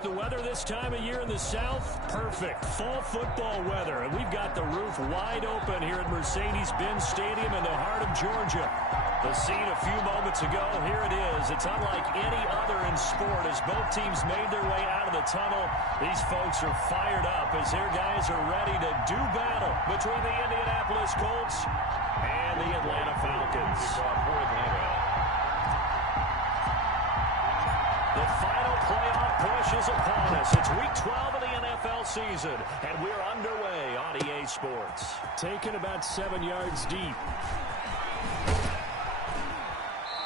Like the weather this time of year in the South? Perfect. Fall football weather. And we've got the roof wide open here at Mercedes-Benz Stadium in the heart of Georgia. The scene a few moments ago, here it is. It's unlike any other in sport as both teams made their way out of the tunnel. These folks are fired up as their guys are ready to do battle between the Indianapolis Colts and the Atlanta Falcons. The final playoff push is upon us. It's Week 12 of the NFL season, and we're underway on EA Sports. Taken about 7 yards deep.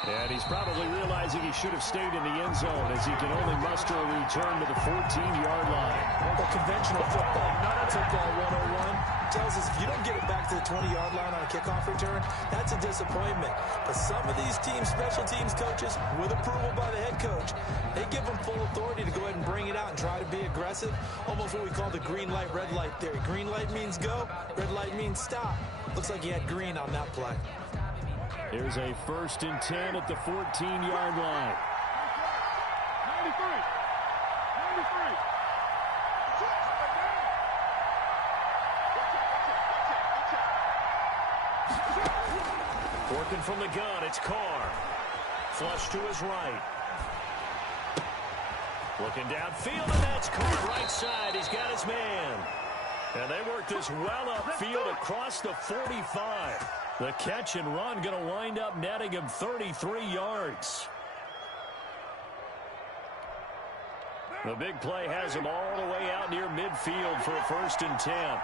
And he's probably realizing he should have stayed in the end zone as he can only muster a return to the 14-yard line. Well, conventional football, not football 101, tells us if you don't get it back to the 20-yard line on a kickoff return, that's a disappointment. But some of these teams, special teams coaches, with approval by the head coach, they give them full authority to go ahead and bring it out and try to be aggressive. Almost what we call the green light, red light theory. Green light means go, red light means stop. Looks like he had green on that play. Here's a 1st and 10 at the 14-yard line. 93. Working from the gun, it's Carr. Flush to his right. Looking downfield, and that's Carr right side. He's got his man. And they work this well upfield across the 45. The catch and run going to wind up netting him 33 yards. The big play has him all the way out near midfield for a 1st and 10.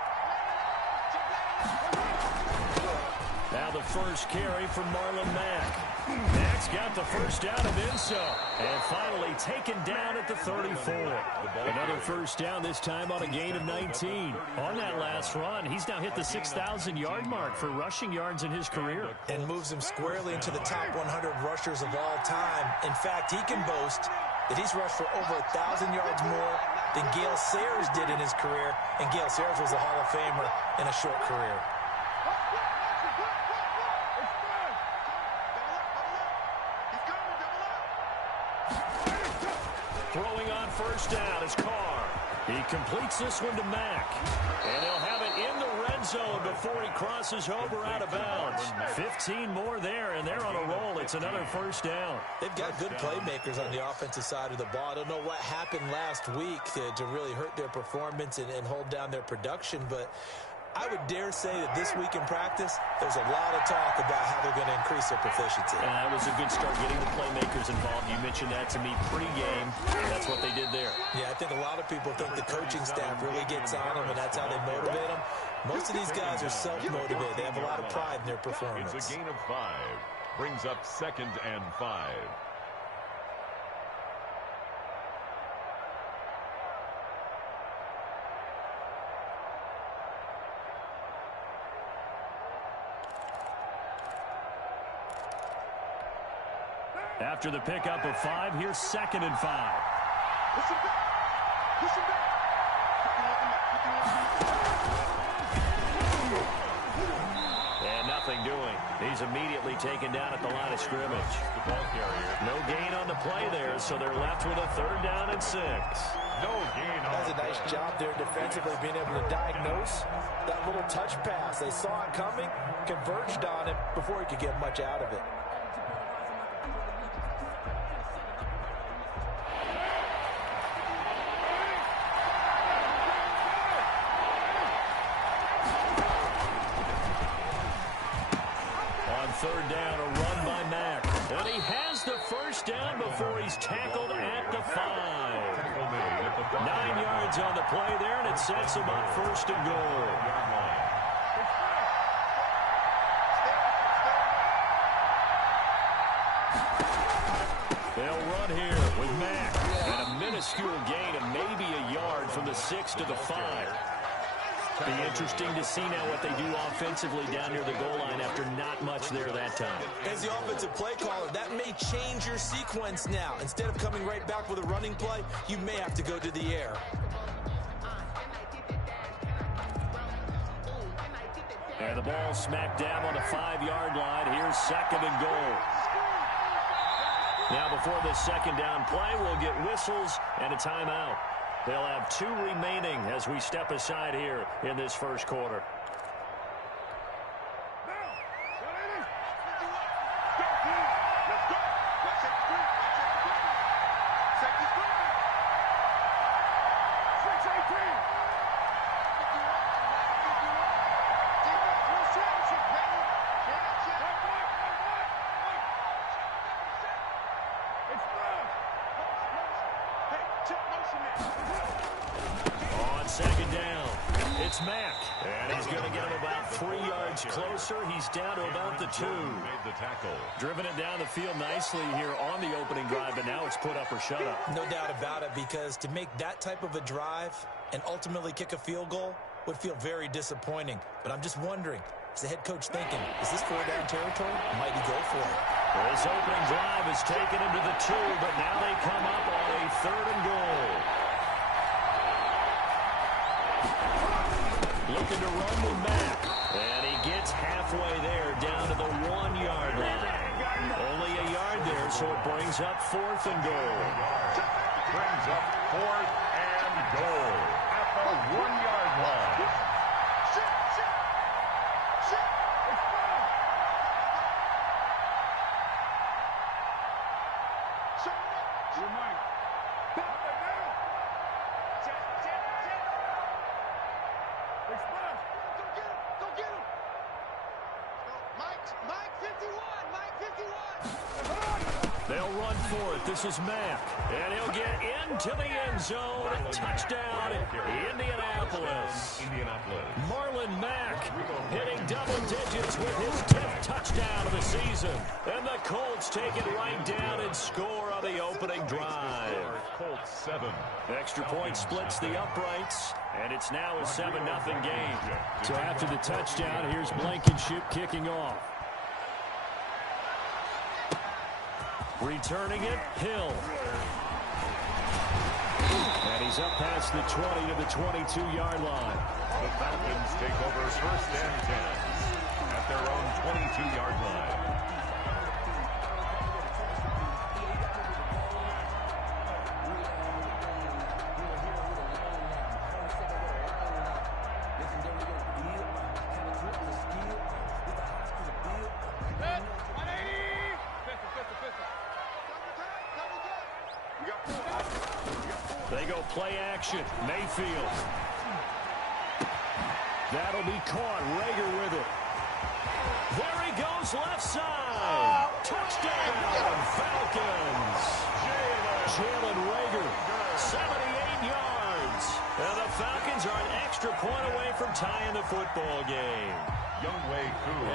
Now the first carry from Marlon Mack. Mack's got the first down and then so. And finally taken down at the 34. Another first down, this time on a gain of 19. On that last run, he's now hit the 6,000-yard mark for rushing yards in his career. And moves him squarely into the top 100 rushers of all time. In fact, he can boast that he's rushed for over 1,000 yards more than Gale Sayers did in his career. And Gale Sayers was a Hall of Famer in a short career. Throwing on first down is Carr. He completes this one to Mack. And he'll have it in the red zone before he crosses over out of bounds. 15 more there, and they're on a roll. It's another first down. They've got good playmakers on the offensive side of the ball. I don't know what happened last week to really hurt their performance and hold down their production, but I would dare say that this week in practice, there's a lot of talk about how they're going to increase their proficiency. And that was a good start getting the playmakers involved. You mentioned that to me pregame, and that's what they did there. Yeah, I think a lot of people think the coaching staff really gets on them, and that's how they motivate them. Most of these guys are self-motivated. They have a lot of pride in their performance. It's a gain of 5. Brings up 2nd and 5. After the pickup of 5, here's 2nd and 5. Push him back. Push him back. And nothing doing. He's immediately taken down at the line of scrimmage. The ball carrier. No gain on the play there, so they're left with a 3rd down and 6. No gain on That's a nice job there defensively, being able to diagnose that little touch pass. They saw it coming, converged on it before he could get much out of it. On 3rd down, a run by Mack. And he has the first down before he's tackled at the 5. 9 yards on the play there, and it sets him up 1st and goal. They'll run here with Mack. And a minuscule gain of maybe a yard from the 6 to the 5. Be interesting to see now what they do offensively down near the goal line after not much there that time. As the offensive play caller, that may change your sequence now. Instead of coming right back with a running play, you may have to go to the air. And the ball smack dab on the 5-yard line. Here's 2nd and goal. Now before this second down play, we'll get whistles and a timeout. They'll have 2 remaining as we step aside here in this first quarter. On second down, it's Mack. And he's going to get him about 3 yards closer. He's down to about the 2. Made the tackle. Driven it down the field nicely here on the opening drive, but now it's put up or shut up. No doubt about it, because to make that type of a drive and ultimately kick a field goal would feel very disappointing. But I'm just wondering, is the head coach thinking, is this 4-down territory? Might he go for it? This opening drive has taken him to the 2, but now they come up on a 3rd and goal. Looking to run with Mack, and he gets halfway there down to the 1-yard line. Only a yard there, so it brings up 4th and goal. Brings up 4th and goal at the 1-yard line. They'll run for it. This is Mack. And he'll get into the end zone. Touchdown, Indianapolis. Marlon Mack hitting double digits with his 10th touchdown of the season. And the Colts take it right down and score on the opening drive. Colts 7. Extra point splits the uprights, and it's now a 7-0 game. So after the touchdown, here's Blankenship kicking off. Returning it, Hill. And he's up past the 20 to the 22-yard line. The Falcons take over 1st and 10 at their own 22-yard line. They go play action. Mayfield. That'll be caught. Rager with it. There he goes, left side. Touchdown, Falcons. Jalen Rager, 78 yards. And the Falcons are an extra point away from tying the football game.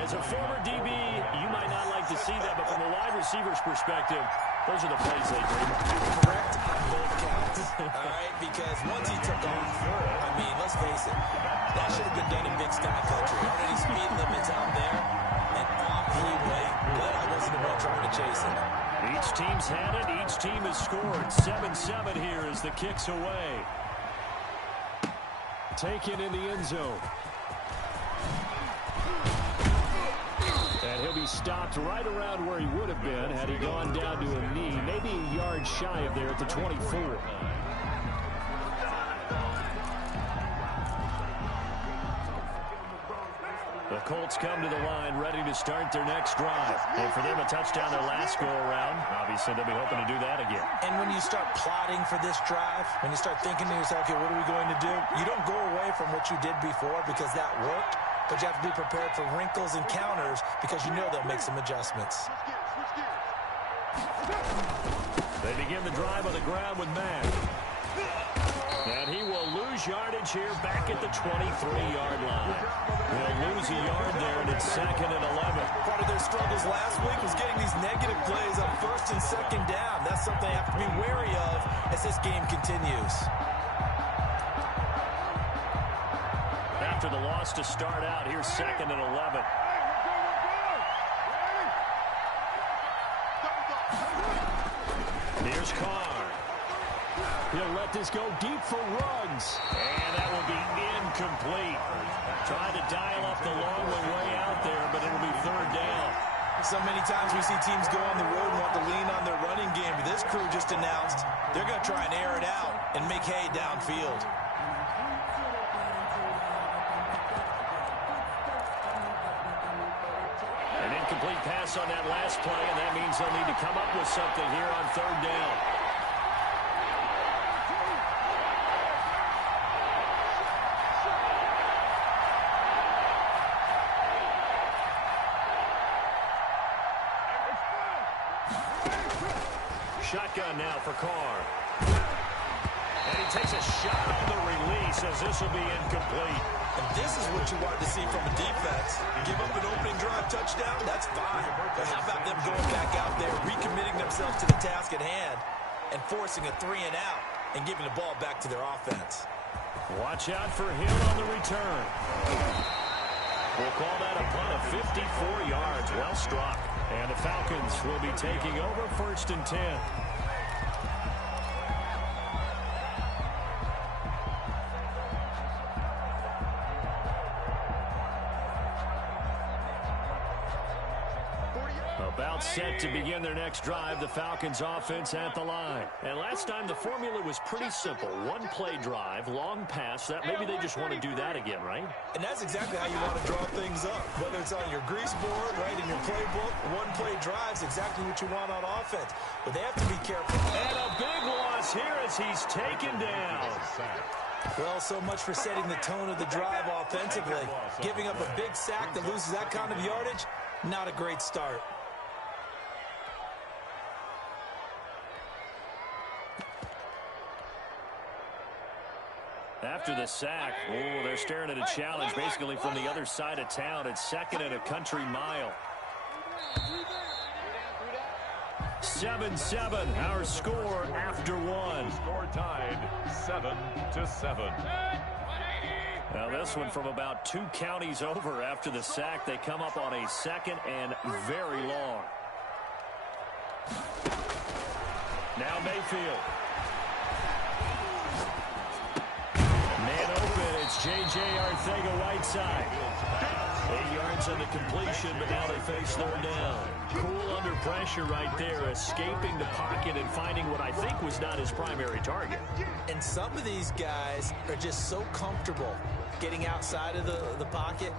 As a former DB, you might not like to see that, but from a wide receiver's perspective, those are the plays they dream of. Correct on both counts. All right, because once he took off, I mean, let's face it, that should have been done in Big Sky Country. Already speed limits out there, and off he went. Glad I wasn't the one trying to chase him. Each team's had it. Each team has scored. 7-7 here as the kick's away. Taken in the end zone. And he'll be stopped right around where he would have been had he gone down to a knee, maybe a yard shy of there at the 24. The Colts come to the line ready to start their next drive. And for them, a touchdown their last go-around. Obviously, they'll be hoping to do that again. And when you start plotting for this drive, when you start thinking to yourself, okay, what are we going to do? You don't go away from what you did before because that worked. But you have to be prepared for wrinkles and counters because you know they'll make some adjustments. They begin the drive on the ground with Mack. And he will lose yardage here back at the 23-yard line. He'll lose a yard there, and it's 2nd and 11. Part of their struggles last week was getting these negative plays on 1st and 2nd down. That's something they have to be wary of as this game continues. After the loss to start out, here's 2nd and 11. Here's Carr. He'll let this go deep for Ruggs. And that will be incomplete. Trying to dial up the long way out there, but it'll be 3rd down. So many times we see teams go on the road and want to lean on their running game. But this crew just announced they're going to try and air it out and make hay downfield. An incomplete pass on that last play, and that means they'll need to come up with something here on third down. Shotgun now for Carr. And he takes a shot on the release as this will be incomplete. And this is what you want to see from a defense. Give up an opening drive touchdown, that's fine. But how about them going back out there, recommitting themselves to the task at hand, and forcing a 3-and-out and giving the ball back to their offense. Watch out for Hill on the return. We'll call that a punt of 54 yards. Well struck. And the Falcons will be taking over 1st and 10. About set to begin their next drive, the Falcons offense at the line. And last time the formula was pretty simple. One play drive, long pass. That maybe they just want to do that again, right? And that's exactly how you want to draw things up. Whether it's on your grease board, right, in your playbook, one play drive is exactly what you want on offense. But they have to be careful. And a big loss here as he's taken down. Well, so much for setting the tone of the drive offensively. Giving up a big sack that loses that kind of yardage, not a great start. After the sack, they're staring at a challenge basically from the other side of town. It's 2nd and a country mile. 7-7, our score after one. Score tied 7-7. Now this one from about 2 counties over after the sack. They come up on a 2nd and very long. Now Mayfield. Man open, it's J.J. Arcega-Whiteside. 8 yards on the completion, but now they face 3rd down. Cool under pressure right there, escaping the pocket and finding what I think was not his primary target. And some of these guys are just so comfortable getting outside of the pocket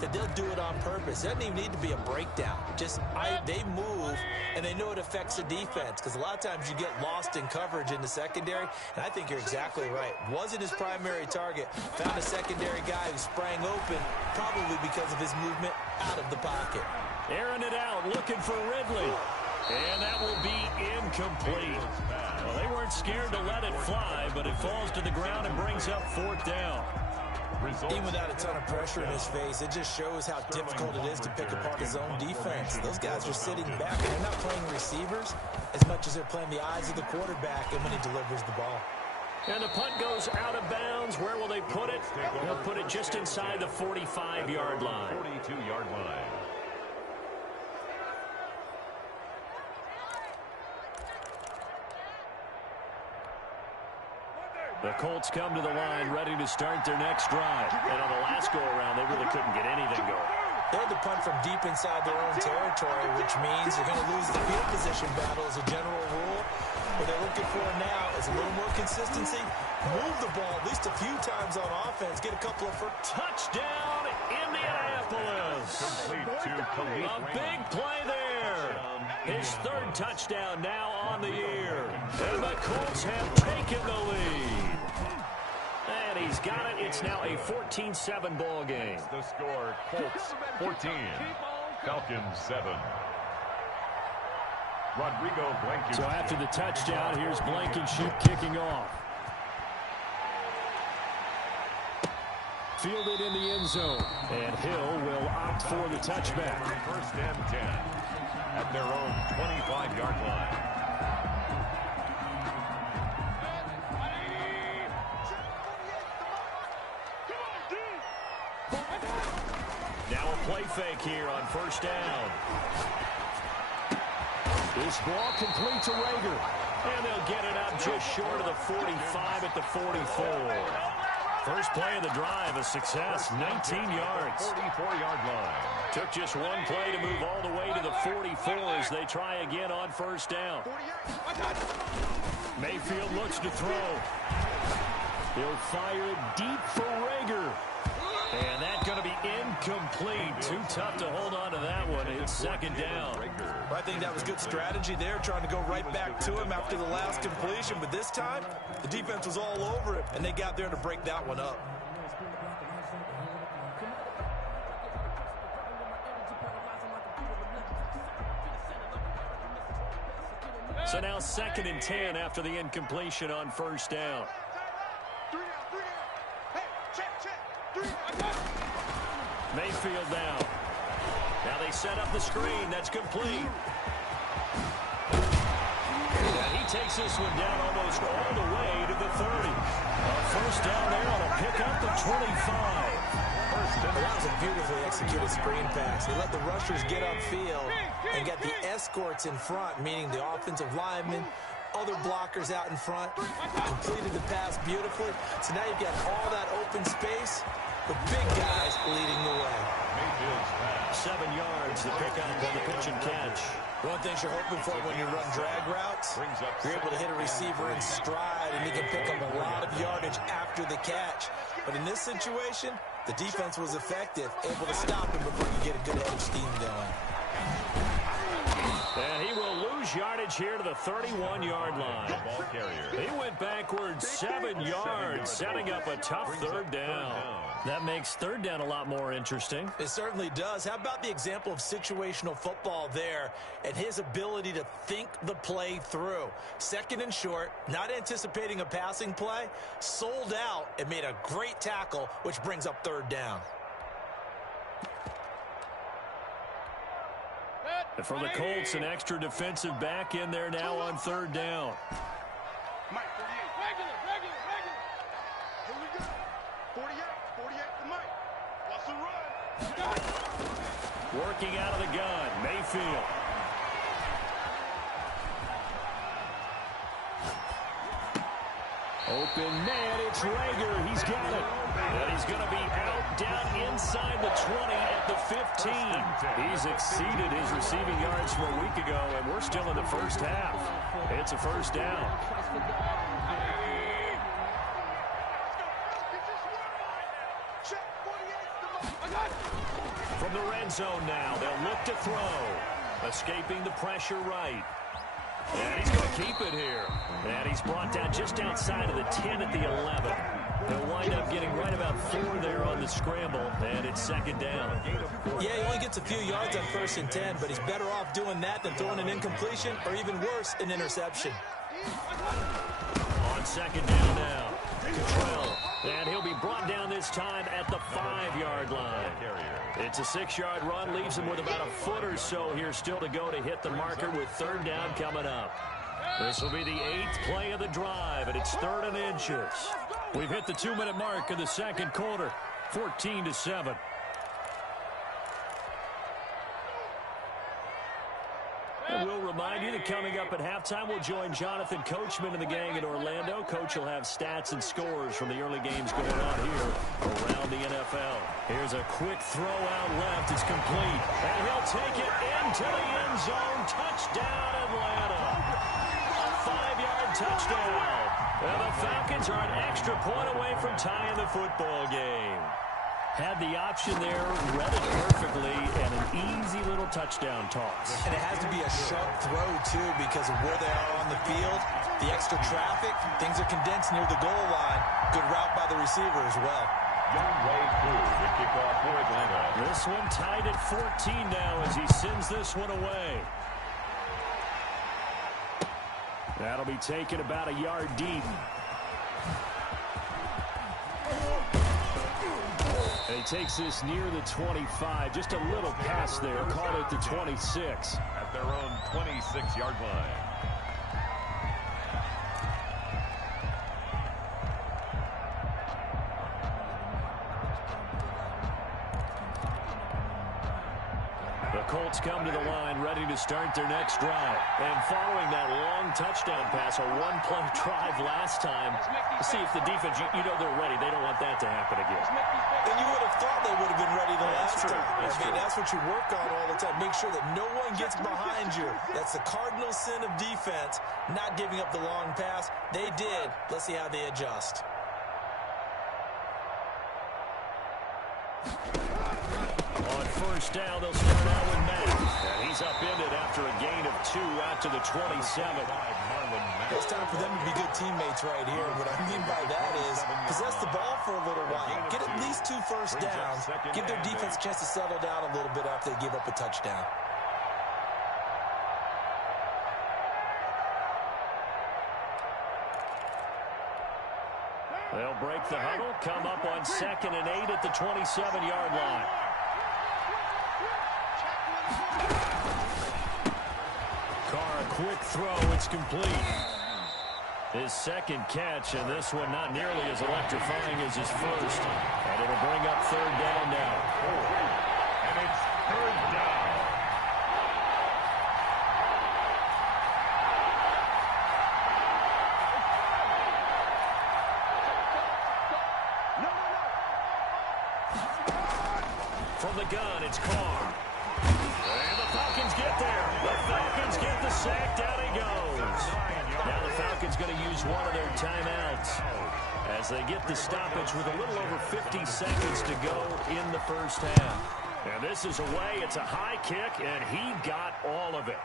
that they'll do it on purpose. It doesn't even need to be a breakdown. They move, and they know it affects the defense, because a lot of times you get lost in coverage in the secondary, and I think you're exactly right. Wasn't his primary target. Found a secondary guy who sprang open, probably because of his movement out of the pocket. Airing it out, looking for Ridley. And that will be incomplete. Well, they weren't scared to let it fly, but it falls to the ground and brings up 4th down. Even without a ton of pressure in his face, it just shows how difficult it is to pick apart his own defense. Those guys are sitting back. They're not playing receivers as much as they're playing the eyes of the quarterback and when he delivers the ball. And the punt goes out of bounds. Where will they put it? They'll put it just inside the 45-yard line. 42-yard line. The Colts come to the line ready to start their next drive. And on the last go-around, they really couldn't get anything going. They had to punt from deep inside their own territory, which means they're going to lose the field position battle as a general rule. What they're looking for now is a little more consistency. Move the ball at least a few times on offense. Get a couple of touchdown, Indianapolis. A big play there. His 3rd touchdown now on the year. And the Colts have taken the lead. And he's got it. It's now a 14-7 ball game. The score, Colts 14, Falcons 7. Rodrigo Blankenship. So after the touchdown, here's Blankenship kicking off. Fielded in the end zone. And Hill will opt for the touchback. 1st and 10 at their own 25-yard line. Now a play fake here on 1st down. This ball complete to Rager. And they'll get it up just short of the 45 at the 44. First play of the drive, a success, 19 yards. 44-yard line. Took just one play to move all the way to the 44 as they try again on first down. Mayfield looks to throw. He'll fire it deep for Rager. And that's going to be incomplete. Too tough to hold on to that one. It's second down. I think that was good strategy there, trying to go right back to him after the last completion. But this time, the defense was all over him, and they got there to break that one up. So now 2nd and 10 after the incompletion on first down. Mayfield now. Now they set up the screen. That's complete. And he takes this one down almost all the way to the 30. First down there on a pickup to 25. That was a beautifully executed screen pass. They let the rushers get upfield and get the escorts in front, meaning the offensive linemen, other blockers out in front, completed the pass beautifully. So now you've got all that open space with big guys leading the way. 7 yards to pick up on the pitch and catch. One thing you're hoping for when you run drag routes, you're able to hit a receiver in stride, and he can pick up a lot of yardage after the catch. But in this situation, the defense was effective, able to stop him before you get a good head of steam going. And he will lose yardage here to the 31-yard line. He went backwards 7 yards, setting up a tough third down. That makes third down a lot more interesting. It certainly does. How about the example of situational football there and his ability to think the play through? 2nd and short, not anticipating a passing play, sold out and made a great tackle, which brings up third down. And for the Colts, an extra defensive back in there now on third down. Mike, 48. Here we go. 48 to Mike. Watch him run. Working out of the gun, Mayfield. Open man, it's Rager. He's got it. And he's going to be out down inside the 20 at the 15. He's exceeded his receiving yards from a week ago, and we're still in the first half. It's a first down. From the red zone now, they'll look to throw. Escaping the pressure right. And he's going to keep it here. And he's brought down just outside of the 10 at the 11. They'll wind up getting right about 4 there on the scramble, and it's second down. Yeah, he only gets a few yards on 1st and 10, but he's better off doing that than throwing an incompletion or even worse, an interception. On second down now, Cottrell. And he'll be brought down this time at the 5-yard line. It's a 6-yard run, leaves him with about a foot or so here still to go to hit the marker with third down coming up. This will be the 8th play of the drive, and it's 3rd and inches. We've hit the 2-minute mark of the second quarter, 14-7. And we'll remind you that coming up at halftime, we'll join Jonathan Coachman and the gang in Orlando. Coach will have stats and scores from the early games going on here around the NFL. Here's a quick throw out left. It's complete. And he'll take it into the end zone. Touchdown, Atlanta. A 5-yard touchdown. And the Falcons are an extra point away from tying the football game. Had the option there, read it perfectly, and an easy little touchdown toss. And it has to be a sharp throw, too, because of where they are on the field. The extra traffic, things are condensed near the goal line. Good route by the receiver as well. Young Way through the kickoff for Atlanta. This one tied at 14 now as he sends this one away. That'll be taken about a yard deep. And he takes this near the 25. Just a little pass there. Caught it to 26. At their own 26-yard line. The Colts come to the line ready to start their next drive. And following that long touchdown pass, a one-play drive last time, see if the defense, you know they're ready. They don't want that to happen again. And you would have thought they would have been ready the last time. That's what you work on all the time. Make sure that no one gets behind you. That's the cardinal sin of defense, not giving up the long pass. They did. Let's see how they adjust. On first down, they'll start out with Matt. And he's upended after a gain of 2 out to the 27. It's time for them to be good teammates right here. What I mean by that is possess the ball for a little while. Get at least 2 first downs. Give their defense a chance to settle down a little bit after they give up a touchdown. They'll break the huddle, come up on 2nd and 8 at the 27-yard line. Carr, a quick throw, it's complete. His second catch, and this one not nearly as electrifying as his first. And it'll bring up 3rd down now. And it's 3rd down. From the gun, it's Carr. And the Falcons get there. The Falcons get the sack. Down he goes. Now the Falcons going to use one of their timeouts as they get the stoppage with a little over 50 seconds to go in the first half. And this is away. It's a high kick, and he got all of it.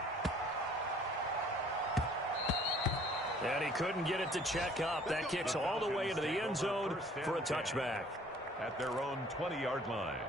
And he couldn't get it to check up. That kicks all the way into the end zone for a touchback. At their own 20-yard line.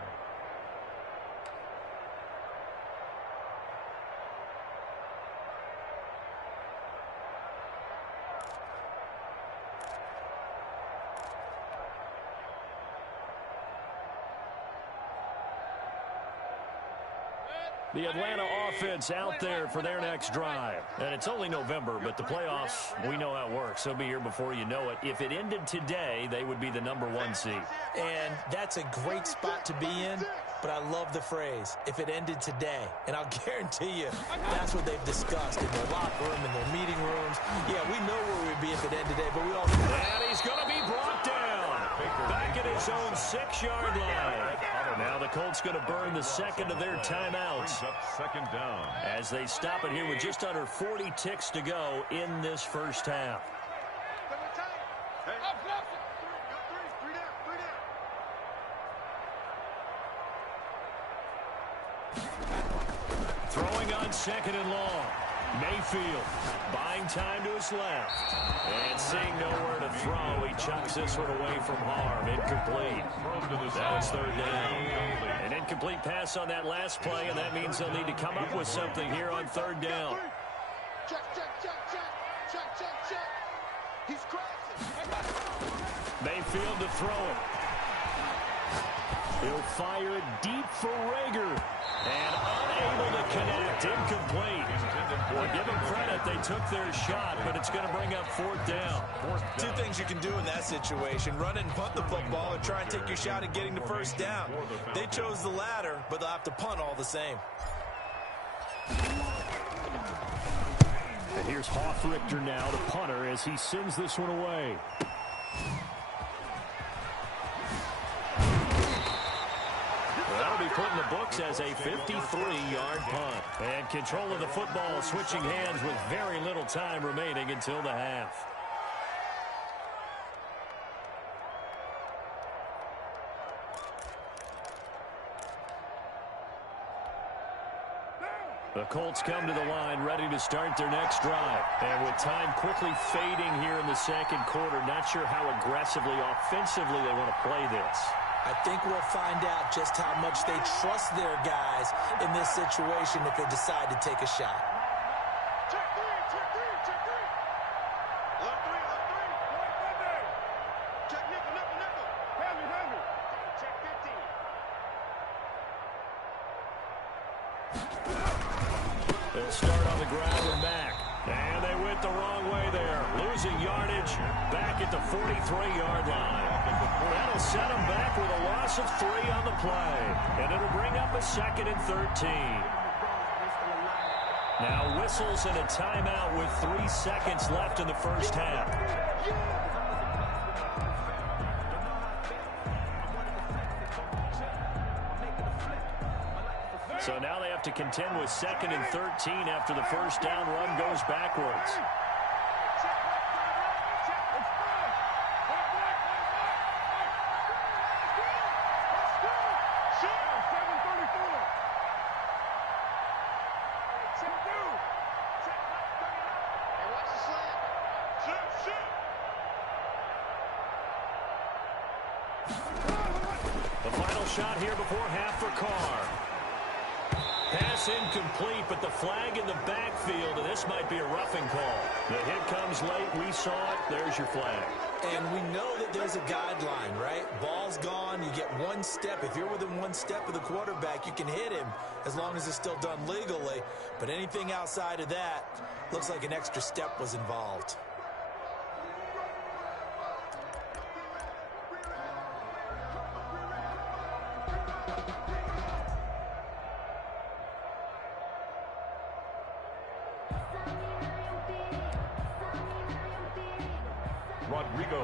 The Atlanta offense out there for their next drive. And it's only November, but the playoffs, we know how it works. They'll be here before you know it. If it ended today, they would be the #1 seed. And that's a great spot to be in, but I love the phrase, if it ended today. And I'll guarantee you, that's what they've discussed in their locker room, in their meeting rooms. Yeah, we know where we'd be if it ended today, but we also... And he's going to be brought down. Back at his own 6-yard line. Now the Colts going to burn the second of their timeouts. Up 2nd down. As they stop it here with just under 40 ticks to go in this first half. Throwing on 2nd and long. Mayfield buying time to his left. And seeing nowhere to throw, he chucks this one away from harm. Incomplete. Now it's 3rd down. An incomplete pass on that last play, and that means they'll need to come up with something here on 3rd down. Check, check, check, check. Check, check, check. He's crossing. Mayfield to throw it. He'll fire it deep for Rager. And unable to connect. Incomplete. Well, give them credit. They took their shot, but it's going to bring up 4th down. 2 things you can do in that situation. Run and punt the football or try and take your shot at getting the first down. They chose the latter, but they'll have to punt all the same. And here's Hoffrichter now, the punter, as he sends this one away. That'll be put in the books as a 53-yard punt. And control of the football switching hands with very little time remaining until the half. The Colts come to the line ready to start their next drive. And with time quickly fading here in the second quarter, not sure how aggressively, offensively they want to play this. I think we'll find out just how much they trust their guys in this situation if they decide to take a shot. Check 3, check 3, check 3. Left 3, left 3. Check nickel, nickel, nickel. Handle, handle. Check 15. They'll start on the ground and back. And they went the wrong way there. Losing yardage back at the 43-yard line. That'll set them back with a lot loss of 3 on the play. And it'll bring up a 2nd and 13. Now whistles and a timeout with 3 seconds left in the first half. So now they have to contend with 2nd and 13 after the first down run goes backwards. The final shot here before half for Carr. Pass incomplete, but the flag in the backfield, and this might be a roughing call. The hit comes late. We saw it. There's your flag. And we know that there's a guideline, right? Ball's gone. You get 1 step. If you're within 1 step of the quarterback, you can hit him as long as it's still done legally. But anything outside of that, looks like an extra step was involved.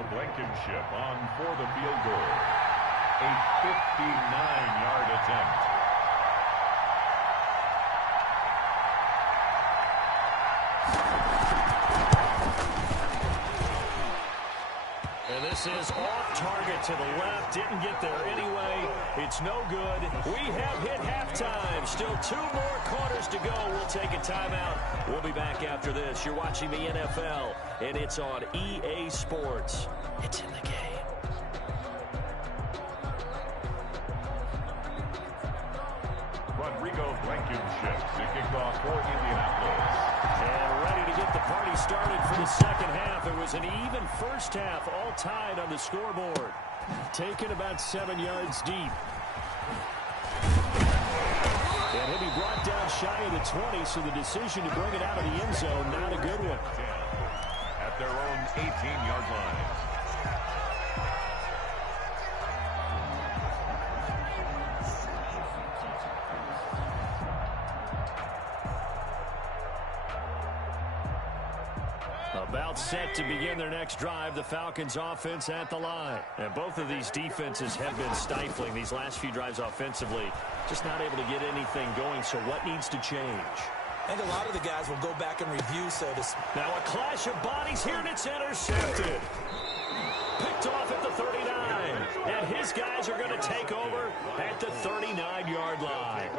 Blankenship on for the field goal. A 59-yard attempt. And this is off target to the left. Didn't get there anyway. It's no good. We have hit halftime. Still 2 more quarters to go. We'll take a timeout. We'll be back after this. You're watching the NFL, and it's on EA Sports. It's in the game. Rodrigo Blankenship to kick off for Indianapolis. And ready to get the party started for the second half. It was an even first half, all tied on the scoreboard. Taken about 7 yards deep. And he'll be brought down shy of the 20, so the decision to bring it out of the end zone, not a good one. At their own 18-yard line. About set to begin their next drive, the Falcons offense at the line. And both of these defenses have been stifling these last few drives offensively. Just not able to get anything going, so what needs to change? I think a lot of the guys will go back and review, so to speak. Now a clash of bodies here, and it's intercepted. Picked off at the 39. And his guys are going to take over at the 39-yard line.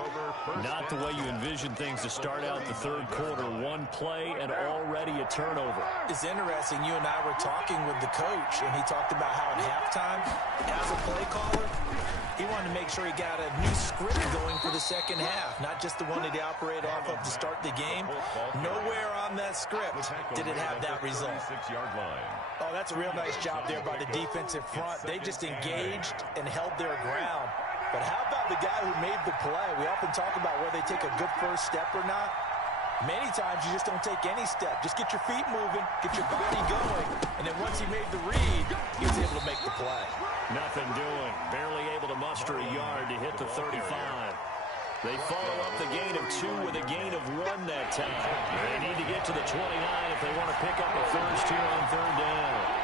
Not the way you envision things to start out the third quarter. 1 play and already a turnover. It's interesting. You and I were talking with the coach, and he talked about how at halftime, as a play caller, he wanted to make sure he got a new script going for the second half, not just the one that he operated off of to start the game. Nowhere on that script did it have that result. Oh, that's a real nice job there by the defensive front. They just engaged and held their ground. But how about the guy who made the play? We often talk about whether they take a good first step or not. Many times you just don't take any step. Just get your feet moving, get your body going, and then once he made the read, he was able to make the play. Nothing doing. Barely able to muster a yard to hit the 35. They follow up the gain of 2 with a gain of 1 that time. They need to get to the 29 if they want to pick up a first here on third down.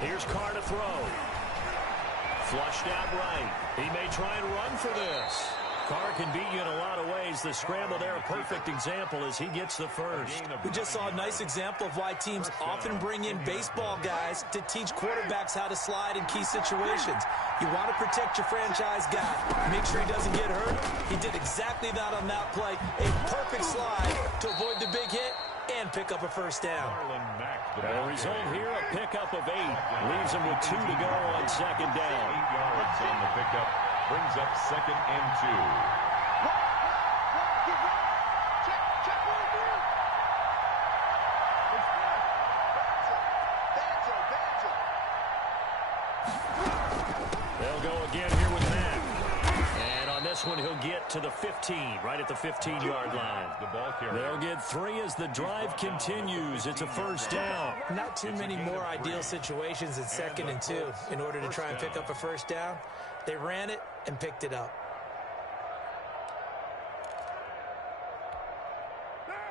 Here's Carr to throw. Flushed out right. He may try and run for this. Carr can beat you in a lot of ways. The scramble there, a perfect example as he gets the first. We just saw a nice example of why teams often bring in baseball guys to teach quarterbacks how to slide in key situations. You want to protect your franchise guy. Make sure he doesn't get hurt. He did exactly that on that play. A perfect slide to avoid the big hit and pick up a first down. The result here, a pickup of 8. Leaves him with 2 to go on second down. 8 yards on the pickup. Brings up 2nd and 2. go again here with Matt. And on this one, he'll get to the 15, right at the 15-yard line. They'll get 3 as the drive continues. It's a first down. Not too many more ideal situations in 2nd and 2 in order to try and pick up a first down. They ran it and picked it up.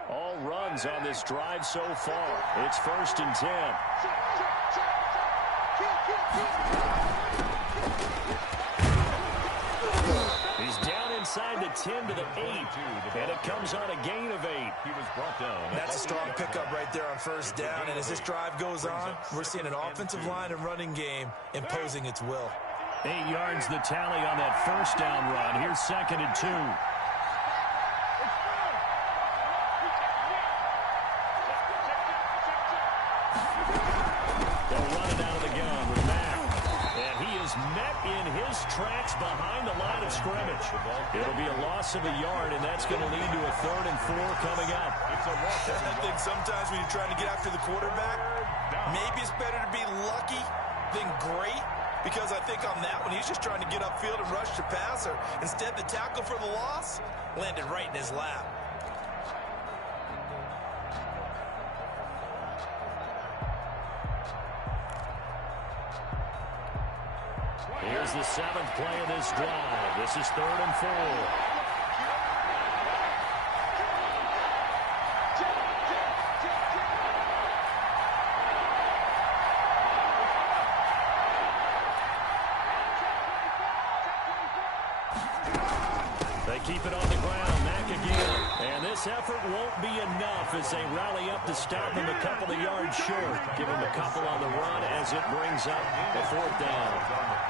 All runs on this drive so far. It's 1st and 10. He's down inside the 10 to the 8, and it comes on a gain of 8. He was brought down. That's a strong pickup right there on first down, and as this drive goes on, we're seeing an offensive line and running game imposing its will. 8 yards the tally on that first down run. Here's 2nd and 2. In his tracks behind the line of scrimmage. It'll be a loss of a yard, and that's going to lead to a 3rd and 4 coming up. I think sometimes when you're trying to get after the quarterback, maybe it's better to be lucky than great, because I think on that one, he's just trying to get upfield and rush the passer. Instead, the tackle for the loss landed right in his lap. Here's the 7th play of this drive. This is 3rd and 4. They keep it on the ground. Mack again. And this effort won't be enough as they rally up to stop him a couple of yards short. Give him a couple on the run as it brings up a 4th down.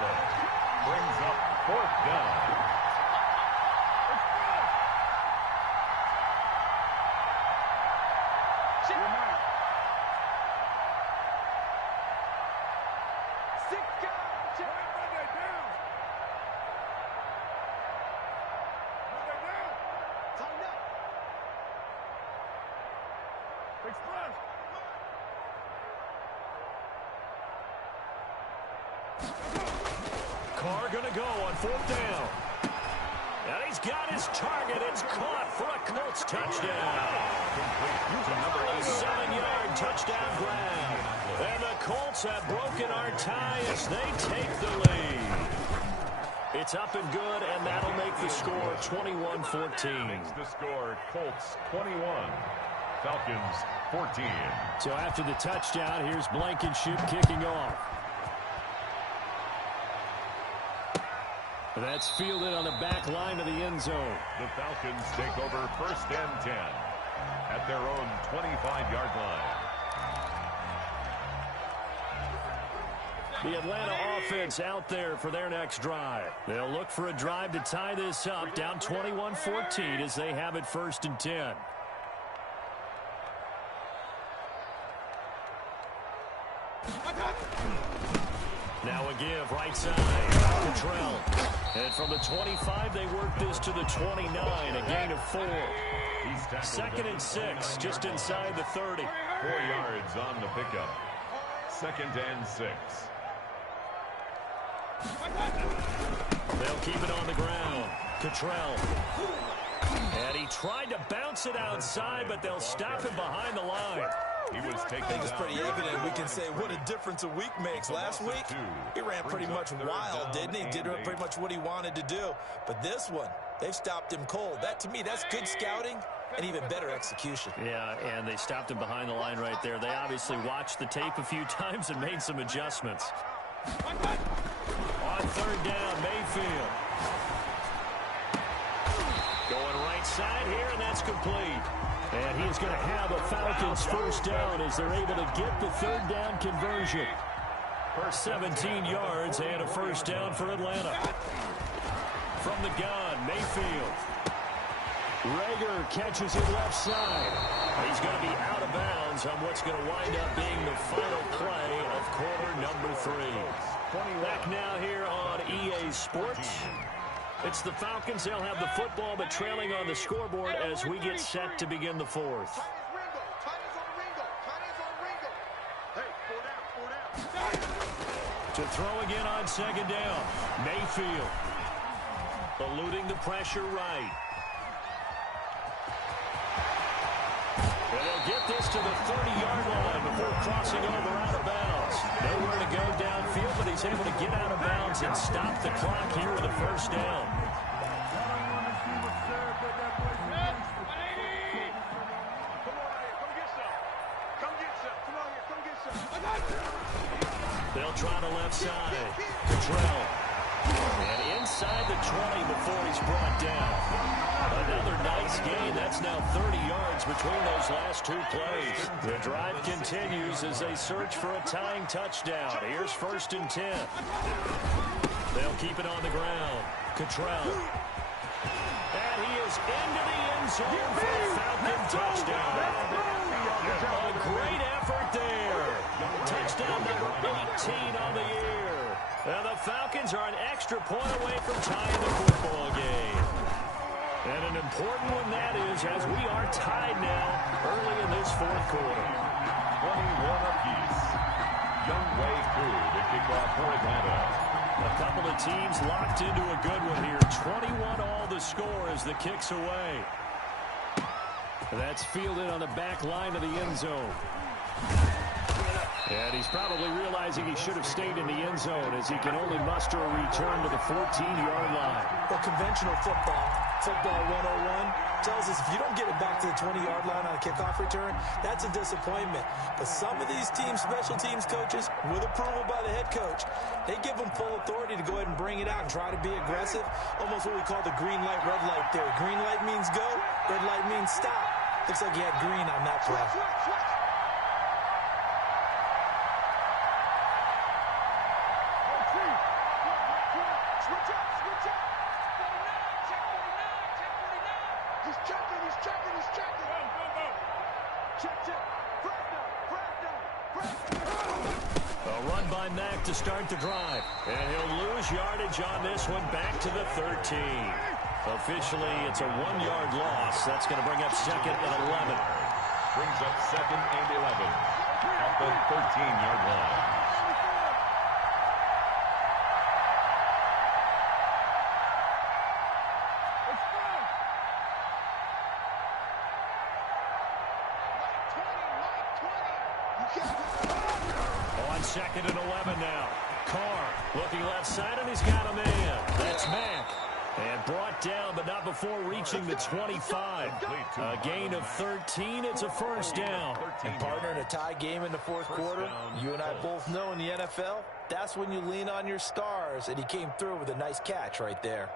Brings up 4th down. Carr going to go on 4th down. And he's got his target. It's caught for a Colts touchdown. A 7-yard touchdown grab. And the Colts have broken our tie as they take the lead. It's up and good, and that'll make the score 21-14. Makes the score Colts 21, Falcons 14. So after the touchdown, here's Blankenship kicking off. That's fielded on the back line of the end zone. The Falcons take over 1st and 10 at their own 25-yard line. The Atlanta offense out there for their next drive. They'll look for a drive to tie this up, down 21-14 as they have it 1st and 10. Now a give, right side. Cottrell. And from the 25, they work this to the 29, a gain of 4. 2nd and 6, just inside the 30. 4 yards on the pickup. 2nd and 6. They'll keep it on the ground. Cottrell. And he tried to bounce it outside, but they'll stop him behind the line. He was taken I think it's pretty evident. We can say what a difference a week makes. Last week, he ran pretty much wild, didn't he? Did pretty much what he wanted to do. But this one, they've stopped him cold. That, to me, that's good scouting and even better execution. Yeah, and they stopped him behind the line right there. They obviously watched the tape a few times and made some adjustments. On 3rd down, Mayfield. Going right side here, and that's complete. And he's going to have a Falcons 1st down as they're able to get the 3rd down conversion. 17 yards and a 1st down for Atlanta. From the gun, Mayfield. Rager catches it left side. He's going to be out of bounds on what's going to wind up being the final play of quarter number 3. Back now here on EA Sports. It's the Falcons. They'll have the football, but trailing on the scoreboard as we get set to begin the 4th. To throw again on second down. Mayfield. Eluding the pressure right. And they'll get this to the 30-yard line before crossing over out of bounds. Nowhere to go downfield, but he's able to get out of bounds and stop the clock here with a first down. They'll try the left side. Cottrell. And inside the 20 before he's brought down. Another nice gain. That's now 30 yards between those last two plays. The drive continues as they search for a tying touchdown. Here's 1st and 10. They'll keep it on the ground. Cottrell. And he is into the end zone for a Falcon touchdown. A great effort there. Touchdown number 18 on the year. And the Falcons are an extra point away from tying the football game. And an important one that is, as we are tied now early in this fourth quarter. 21 apiece. Young way through the kickoff for Atlanta. A couple of teams locked into a good one here. 21 all the score as the kick's away. That's fielded on the back line of the end zone. And he's probably realizing he should have stayed in the end zone as he can only muster a return to the 14-yard line. Well, conventional football 101, tells us if you don't get it back to the 20-yard line on a kickoff return, that's a disappointment. But some of these special teams coaches, with approval by the head coach, they give them full authority to go ahead and bring it out and try to be aggressive. Almost what we call the green light, red light theory. Green light means go, red light means stop. Looks like he had green on that play. To start the drive, and he'll lose yardage on this one back to the 13. Officially, it's a 1-yard loss. That's going to bring up 2nd and 11. Brings up 2nd and 11 at the 13-yard line. On 2nd and 11 now. Carr looking left side, and he's got a man. That's Mack. And brought down, but not before reaching the 25. A gain of 13. It's a first down. And partner, in a tie game in the fourth quarter, you and I both know in the NFL, that's when you lean on your stars, and he came through with a nice catch right there.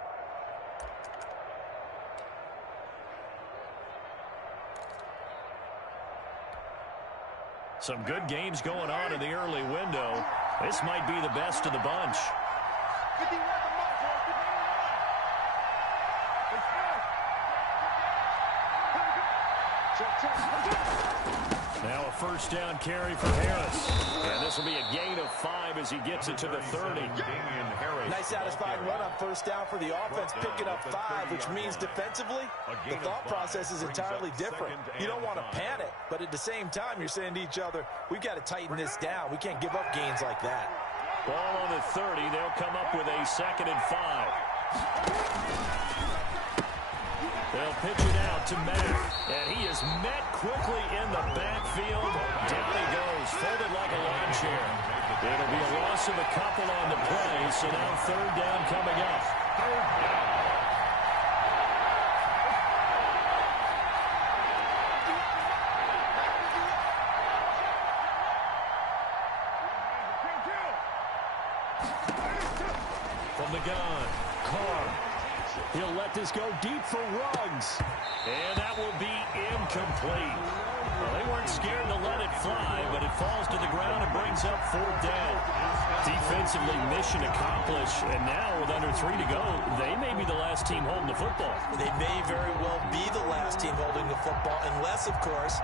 Some good games going on in the early window. This might be the best of the bunch. Now a first down carry for Harris. And this will be a gain of 5 as he gets it to the 30. Nice satisfying run on first down for the offense, picking up 5, which means defensively, the thought process is entirely different. You don't want to panic, but at the same time, you're saying to each other, we've got to tighten this down. We can't give up gains like that. Ball on the 30. They'll come up with a 2nd and 5. They'll pitch it out to Mack, and he is met quickly in the backfield. Down he goes, folded like a lawn chair. It'll be a loss of a couple on the play, so now 3rd down coming up. From the gun, Carr. He'll let this go deep for Ruggs. And that will be incomplete. Well, they weren't scared to let it fly, but it falls to the ground and brings up 4th down. Defensively, mission accomplished. And now with under 3 to go, they may be the last team holding the football. They may very well be the last team holding the football, unless, of course,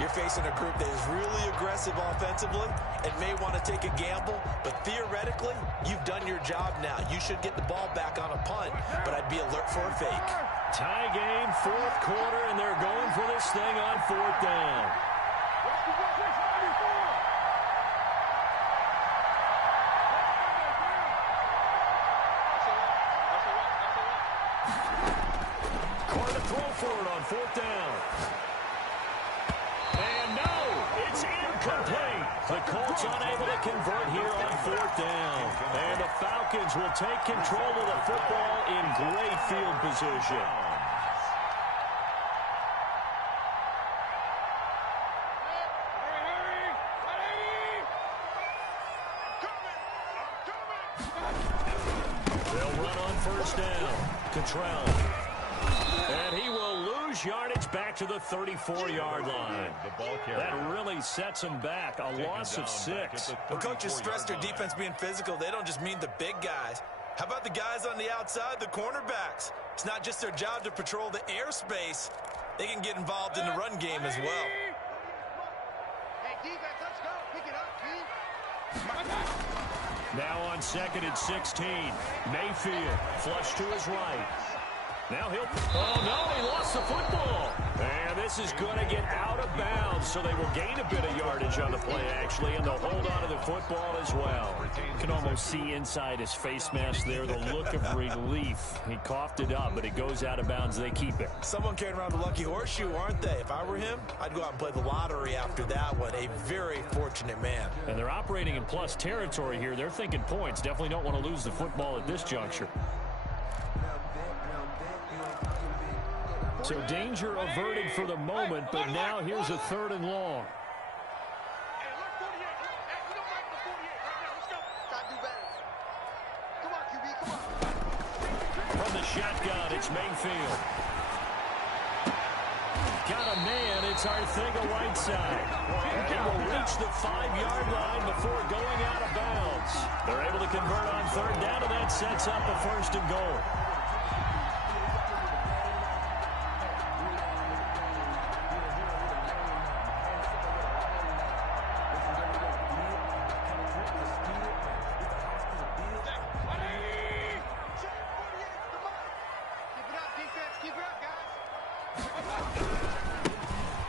you're facing a group that is really aggressive offensively and may want to take a gamble. But theoretically, you've done your job now. You should get the ball back on a punt, but I'd be alert for a fake. Tie game, 4th quarter, and they're going for this thing on 4th down. 4th down. And no, it's incomplete. The Colts unable to convert here on 4th down. And the Falcons will take control of the football in great field position. They'll run on 1st down. Cottrell. And he will lose yardage back to the 34-yard line. That really sets him back. A loss of 6. When coaches stress their defense being physical, they don't just mean the big guys. How about the guys on the outside, the cornerbacks? It's not just their job to patrol the airspace. They can get involved in the run game as well. Hey, defense, let's go. Pick it up, team. Now on 2nd and 16. Mayfield flush to his right. Now he'll... Oh, no, he lost the football. And this is going to get out of bounds, so they will gain a bit of yardage on the play, actually, and they'll hold on to the football as well. You can almost see inside his face mask there the look of relief. He coughed it up, but it goes out of bounds. They keep it. Someone carrying around the lucky horseshoe, aren't they? If I were him, I'd go out and play the lottery after that one. A very fortunate man. And they're operating in plus territory here. They're thinking points. Definitely don't want to lose the football at this juncture. So danger averted for the moment, but now here's a 3rd and long. Hey, look, 48. Hey, we don't like the 48 right now. Let's go. Gotta do better. Come on, QB, come on. From the shotgun, it's Mayfield. Got a man, it's Arcega-Whiteside. And he will reach the 5-yard line before going out of bounds. They're able to convert on 3rd down, and that sets up a 1st and goal.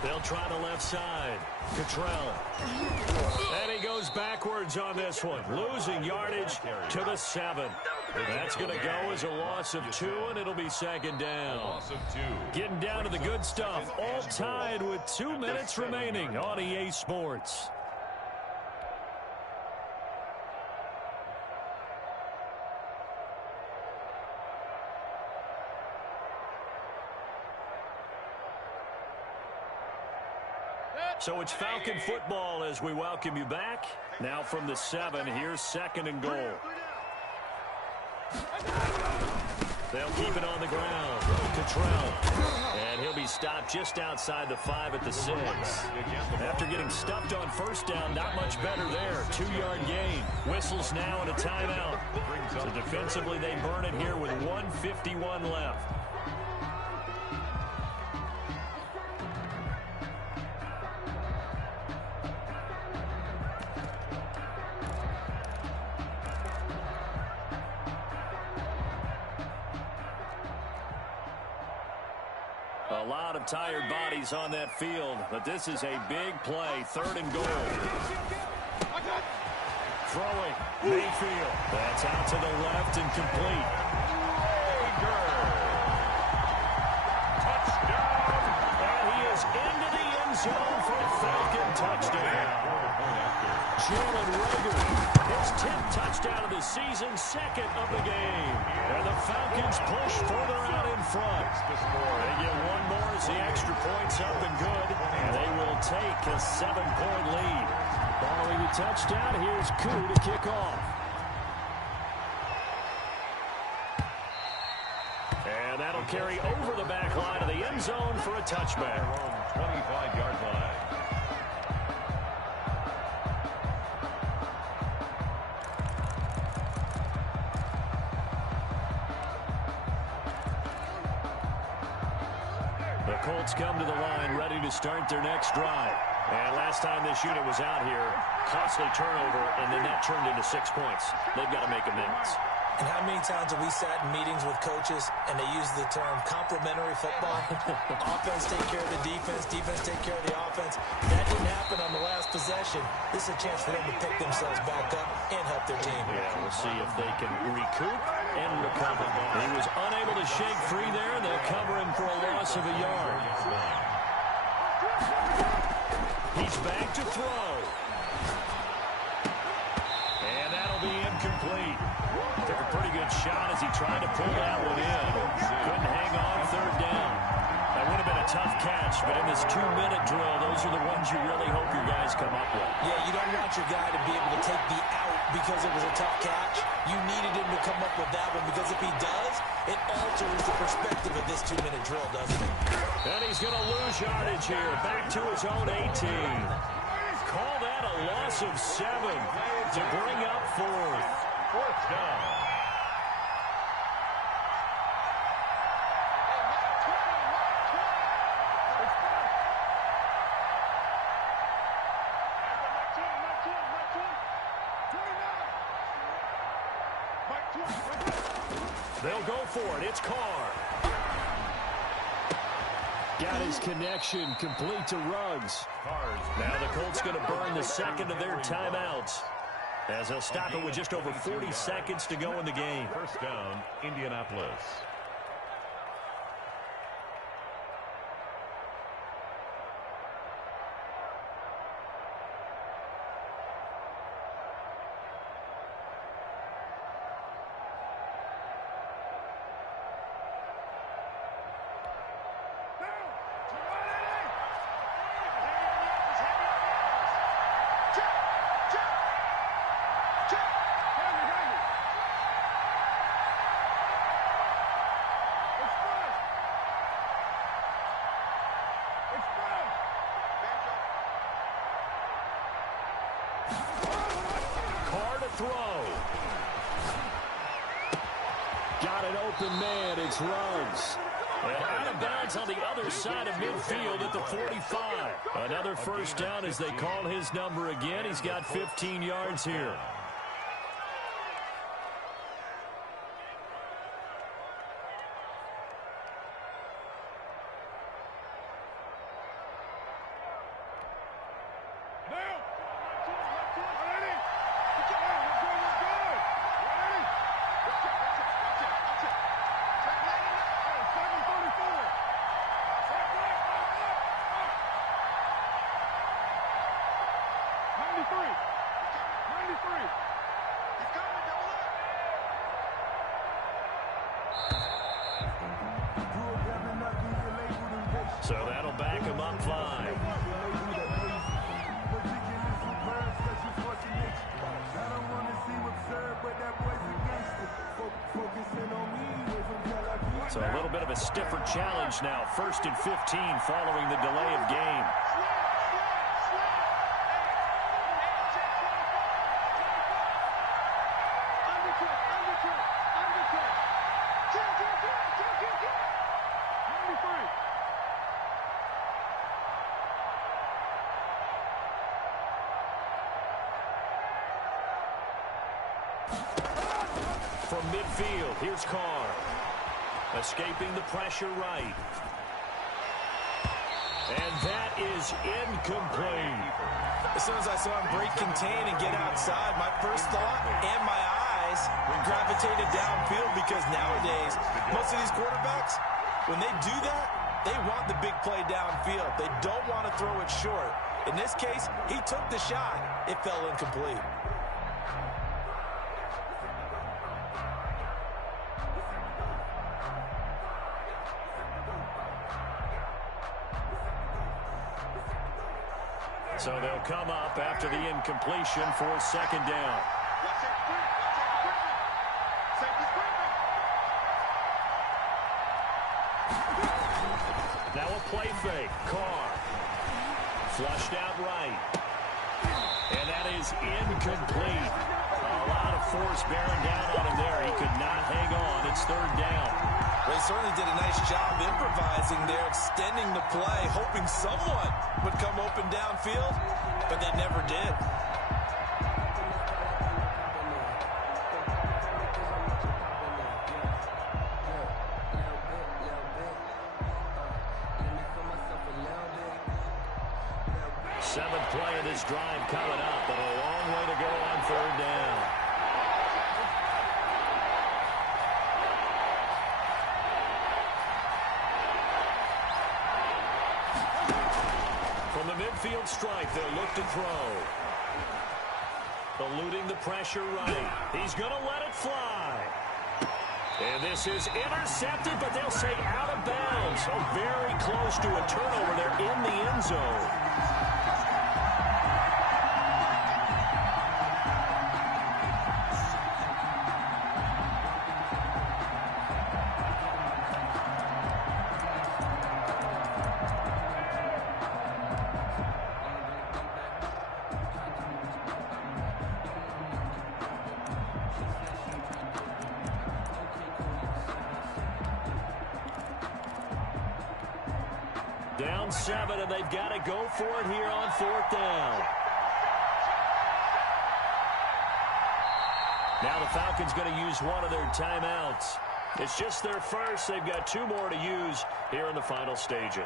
They'll try the left side. Cottrell. And he goes backwards on this one. Losing yardage to the 7. That's going to go as a loss of 2, and it'll be 2nd down. Getting down to the good stuff. All tied with 2 minutes remaining on EA Sports. So it's Falcon football as we welcome you back. Now from the 7, here's 2nd and goal. They'll keep it on the ground. Cottrell. And he'll be stopped just outside the 5 at the 6. After getting stuffed on 1st down, not much better there. 2-yard gain. Whistles now and a timeout. So defensively, they burn it here with 1:51 left. A lot of tired bodies on that field, but this is a big play. 3rd and goal. Throwing. Mayfield. That's out to the left and complete. Touchdown. And he is into the end zone for a Falcon touchdown. Jalen Reagor, his 10th touchdown of the season, 2nd of the game. And the Falcons push further out in front. They get one more as the extra point's up and good. And they will take a 7-point lead. Following the touchdown, here's Koo to kick off. And that'll carry over the back line of the end zone for a touchback. 25-yard line. The Colts come to the line ready to start their next drive. And last time this unit was out here, costly turnover, and then that turned into 6 points. They've got to make amends. And how many times have we sat in meetings with coaches and they use the term complementary football? Offense take care of the defense, defense take care of the offense. That didn't happen on the last possession. This is a chance for them to pick themselves back up and help their team. Yeah, we'll see if they can recoup and recover. He was unable to shake free there, and they'll cover him for a loss of a yard. He's back to throw. And that'll be incomplete. Took a pretty good shot as he tried to pull that one in. Couldn't hang on third down. That would have been a tough catch, but in this 2-minute drill, those are the ones you really hope your guys come up with. Yeah, you don't want your guy to be able to take the out because it was a tough catch. You needed him to come up with that one, because if he does, it alters the perspective of this 2-minute drill, doesn't it? And he's going to lose yardage here, back to his own 18. Call that a loss of 7 to bring up fourth. Fourth down. They'll go for it. It's Carr. Got his connection complete to Ruggs. Now the Colts going to burn the second of their timeouts, as they'll stop it with just over 40 seconds to go in the game. First down, Indianapolis. Throw. Got an open man. It's Ruggs. And out of bounds on the other side of midfield at the 45. Another first down as they call his number again. He's got 15 yards here. So that'll back him up 5. So a little bit of a stiffer challenge now. 1st and 15 following the delay of game. From midfield, here's Carr. Escaping the pressure right. And that is incomplete. As soon as I saw him break contain and get outside, my first thought and my eyes gravitated downfield, because nowadays, most of these quarterbacks, when they do that, they want the big play downfield. They don't want to throw it short. In this case, he took the shot. It fell incomplete. So they'll come up after the incompletion for 2nd down. Now a play fake. Carr. Flushed out right. And that is incomplete. A lot of force bearing down on him there. He could not hang on. It's 3rd down. They certainly did a nice job improvising there, extending the play, hoping someone would come open downfield, but they never did. Seventh play of this drive coming up, but a long way to go on 3rd down. midfield stripe. They'll look to throw. Eluding the pressure right. He's going to let it fly. And this is intercepted, but they'll say out of bounds. So very close to a turnover there in the end zone. Down 7, and they've got to go for it here on 4th down. Now the Falcons going to use one of their timeouts. It's just their first. They've got 2 more to use here in the final stages.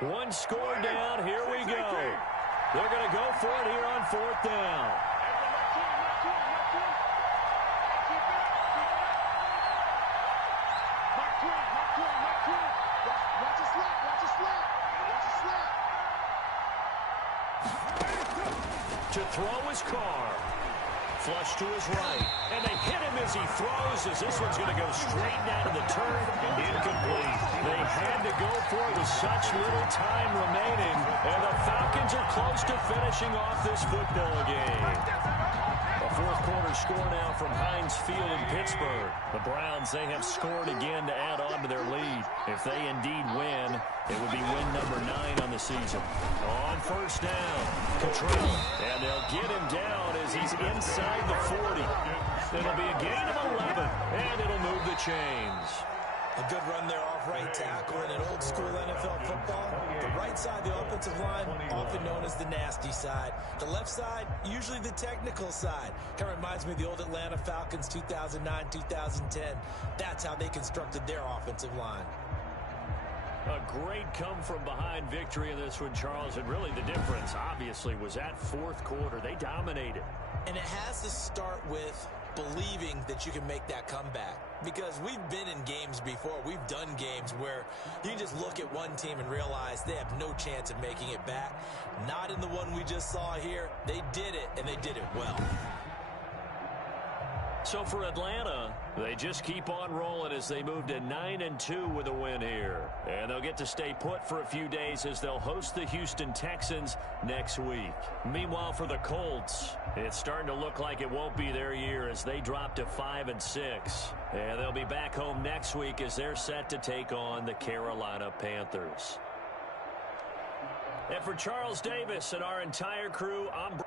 One score down. Here we go. They're going to go for it here on 4th down. To throw his car. Flush to his right. And they hit him as he throws, as this one's going to go straight down to the turf. Incomplete. They had to go for it with such little time remaining. And the Falcons are close to finishing off this football game. A 4th quarter score now from Heinz Field in Pittsburgh. The Browns, they have scored again to add on to their lead. If they indeed win, it would be win number 9 on the season. On 1st down, Cottrell. And they'll get him down as he's inside the 40. It'll be a gain of 11, and it'll move the chains. A good run there off right tackle in an old-school NFL football. The right side of the offensive line, often known as the nasty side. The left side, usually the technical side. Kind of reminds me of the old Atlanta Falcons 2009-2010. That's how they constructed their offensive line. A great come-from-behind victory in this one, Charles. And really the difference, obviously, was that 4th quarter. They dominated. And it has to start with believing that you can make that comeback. Because we've been in games before. We've done games where you can just look at one team and realize they have no chance of making it back. Not in the one we just saw here. They did it, and they did it well. So for Atlanta, they just keep on rolling as they move to 9-2 with a win here. And they'll get to stay put for a few days as they'll host the Houston Texans next week. Meanwhile, for the Colts, it's starting to look like it won't be their year as they drop to 5-6. And they'll be back home next week as they're set to take on the Carolina Panthers. And for Charles Davis and our entire crew, I'm